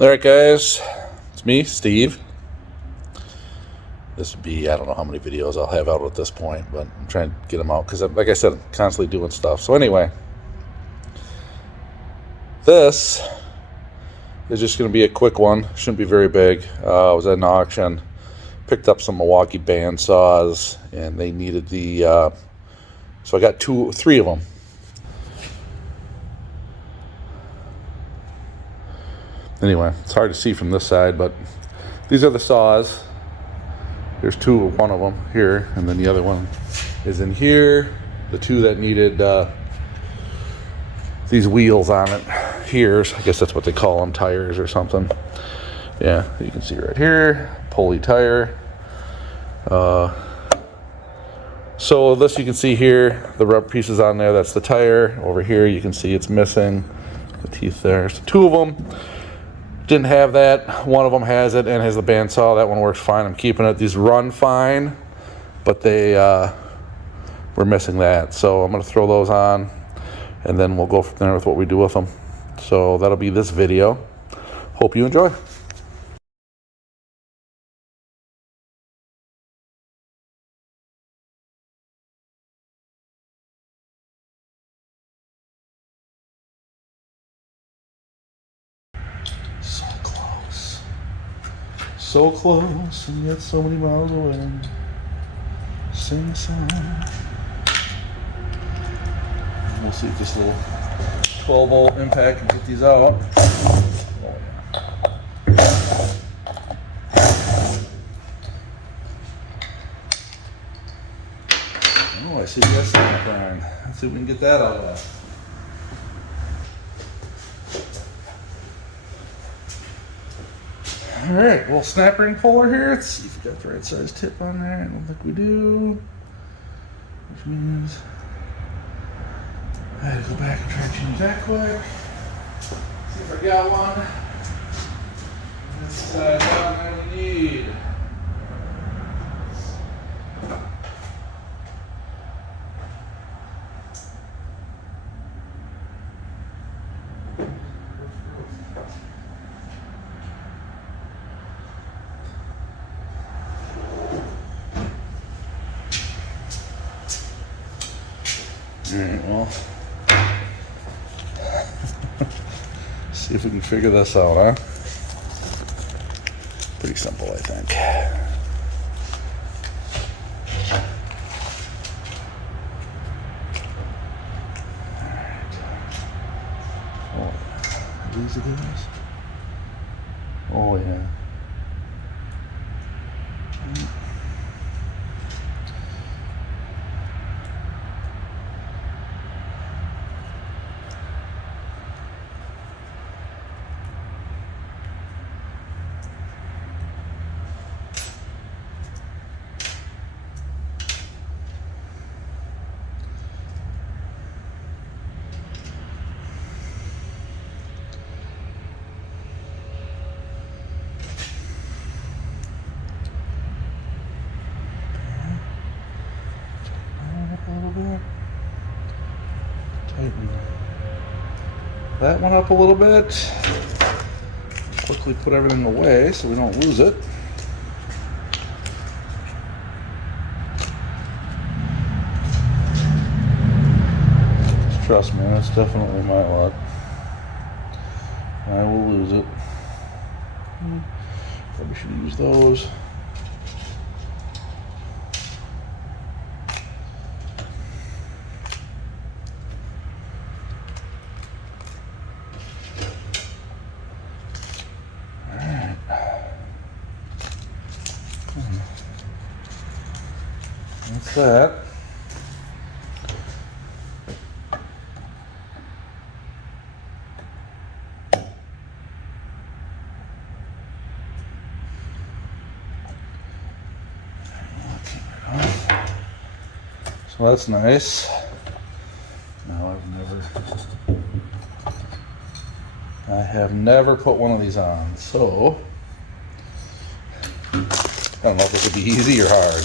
Alright guys, it's me, Steve. This would be, I don't know how many videos I'll have out at this point, but I'm trying to get them out because, like I said, I'm constantly doing stuff. So anyway, this is just going to be a quick one. Shouldn't be very big. I was at an auction, picked up some Milwaukee Band Saws, and they needed the, so I got three of them. Anyway, it's hard to see from this side, but these are the saws. There's one of them here, and then the other one is in here. The two that needed these wheels on it here, I guess that's what they call them, tires or something. Yeah, you can see right here, pulley tire. So this you can see here, the rubber pieces on there, that's the tire. Over here you can see it's missing the teeth there. So two of them didn't have that. One of them has it and has the bandsaw. That one works fine. I'm keeping it. These run fine, but they were missing that. So I'm going to throw those on, and then we'll go from there with what we do with them. So that'll be this video. Hope you enjoy. So close. So close, and yet so many miles away. Sing a song. We'll see if this little 12-volt impact can get these out. Oh, I see you got something crying. Let's see if we can get that out of that. All right, well, snap ring puller here. Let's see if we got the right size tip on there. I don't think we do. Which means I had to go back and try to change that quick. See if I got one. That's about what we need. Alright, well, see if we can figure this out, huh? Pretty simple, I think. Alright. Oh, these are guys? Oh, yeah. Tighten that one up a little bit. Quickly put everything away so we don't lose it. Trust me, that's definitely my luck. I will lose it. Probably should use those. That's that. So that's nice. Now I have never put one of these on, so I don't know if it could be easy or hard.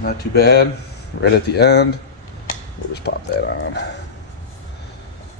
Not too bad. Right at the end, we'll just pop that on.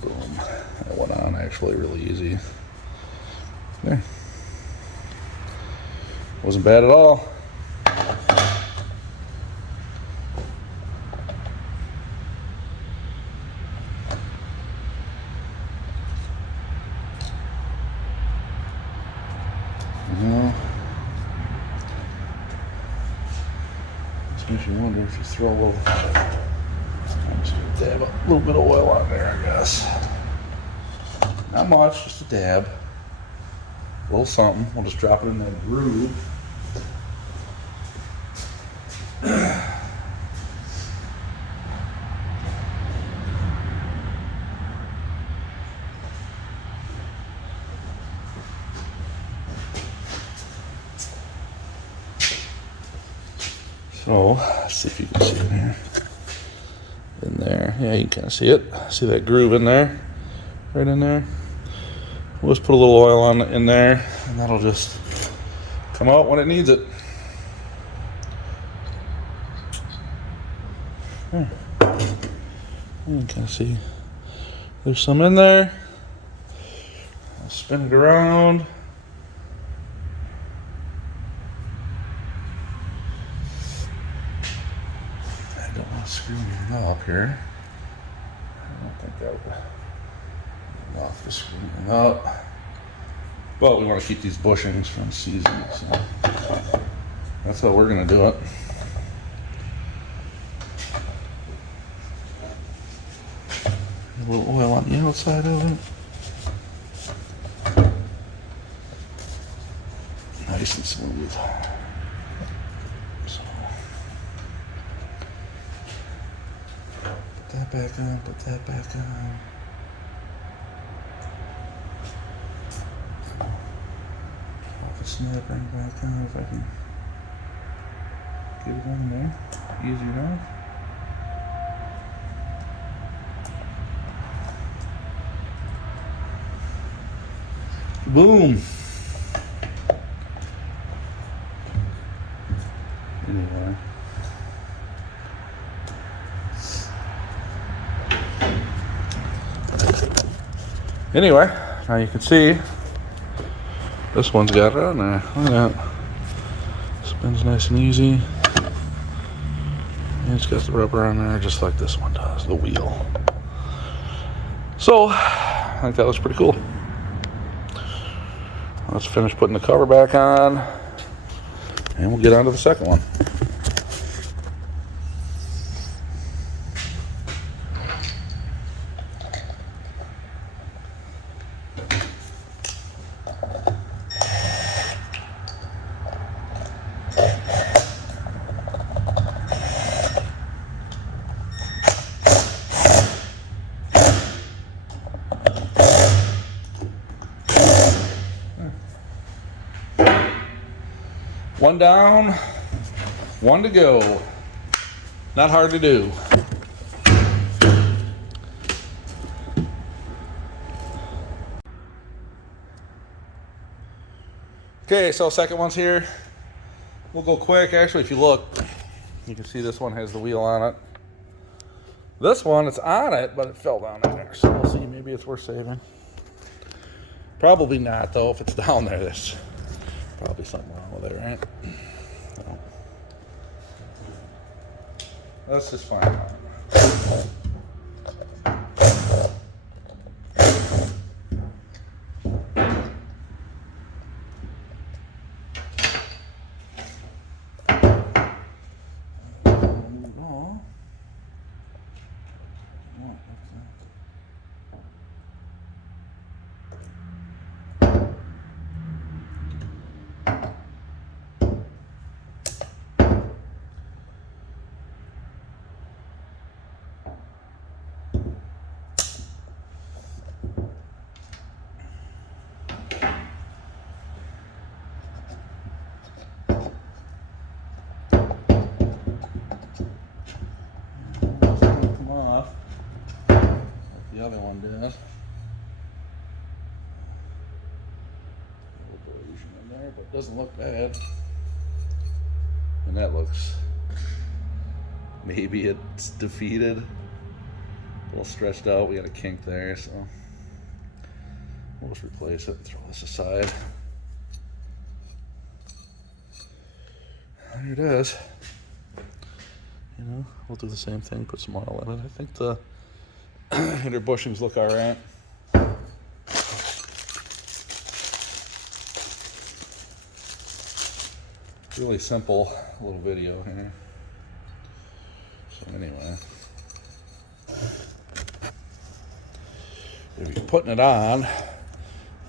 Boom. That went on actually really easy. There. Wasn't bad at all. This makes you wonder if you throw a little, just dab a little bit of oil on there, I guess. Not much, just a dab. A little something. We'll just drop it in that groove. So, let's see if you can see it here. In there. Yeah, you can kind of see it. See that groove in there? Right in there. We'll just put a little oil on in there, and that'll just come out when it needs it. There. You can kind of see there's some in there. I'll spin it around. I don't want to screw anything up here. I don't think that would. Off the screen up, but we want to keep these bushings from seizing, so that's how we're going to do it. A little oil on the outside of it, nice and smooth. So put that back on, put that back on. Snap right back on if I can get it on there. Easy enough. Boom. Anyway, now you can see this one's got it on there. Look at that. Spins nice and easy. And it's got the rubber on there just like this one does, the wheel. So, I think that looks pretty cool. Let's finish putting the cover back on, and we'll get on to the second one. One down, one to go. Not hard to do. Okay, so second one's here. We'll go quick. Actually, if you look, you can see this one has the wheel on it. This one, it's on it, but it fell down in there. So we'll see. Maybe it's worth saving. Probably not, though. If it's down there, there's probably something wrong with it, right? So, let's just find out. The other one did. A little abrasion in there, but it doesn't look bad. And that looks maybe it's defeated. A little stretched out. We got a kink there, so we'll just replace it and throw this aside. There it is. You know, we'll do the same thing, put some oil in it. I think the inner bushings look all right. Really simple little video here. So anyway, if you're putting it on,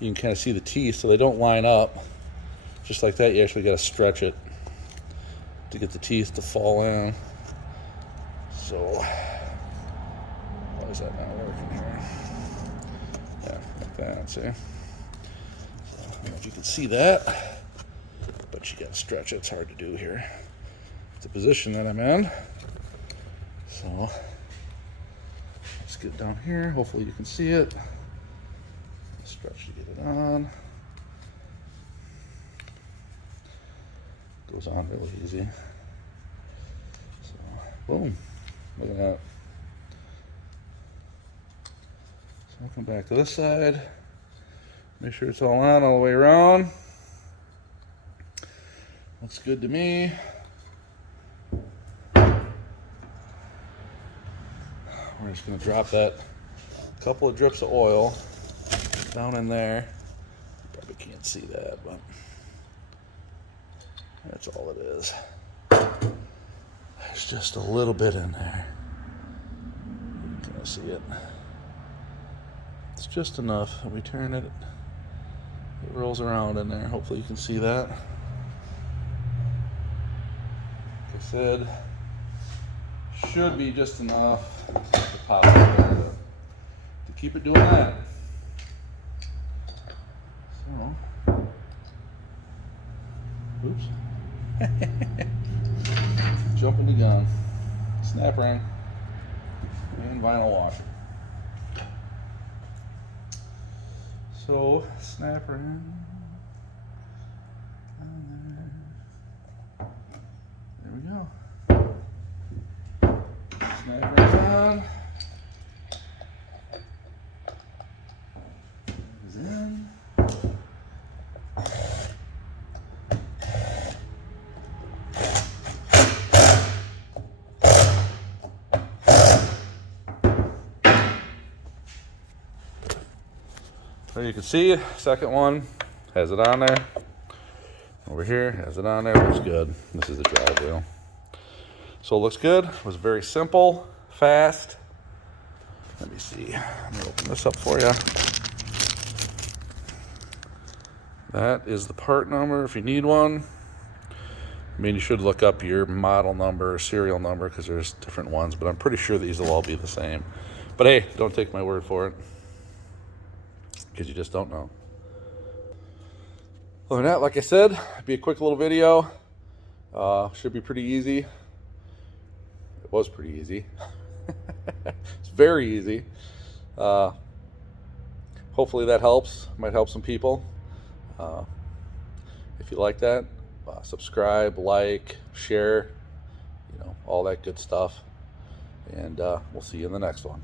you can kind of see the teeth so they don't line up. Just like that, you actually got to stretch it to get the teeth to fall in. So, why is that not working here? Yeah, like that, see? So, I don't know if you can see that, but you got to stretch it. It's hard to do here. The position that I'm in. So, let's get down here. Hopefully you can see it. Stretch to get it on. Goes on really easy. So, boom. Look at that. So I'll come back to this side. Make sure it's all on all the way around. Looks good to me. We're just going to drop that couple of drips of oil down in there. You probably can't see that, but that's all it is. There's just a little bit in there. You can kind of see it. It's just enough. We turn it, it rolls around in there. Hopefully you can see that. Like I said, should be just enough to pop it there to keep it doing that. So, oops. Jumping the gun. Snap ring and vinyl washer. So, snap ring. There we go. Snap ring on. Is in. There you can see, second one has it on there. Over here has it on there. Looks good. This is the drive wheel. So it looks good. It was very simple, fast. Let me see. Let me open this up for you. That is the part number if you need one. I mean, you should look up your model number or serial number because there's different ones, but I'm pretty sure these will all be the same. But hey, don't take my word for it because you just don't know. Other than that, like I said, it'd be a quick little video. Should be pretty easy. It was pretty easy. It's very easy. Hopefully that helps. Might help some people. If you like that, subscribe, like, share, you know, all that good stuff. And we'll see you in the next one.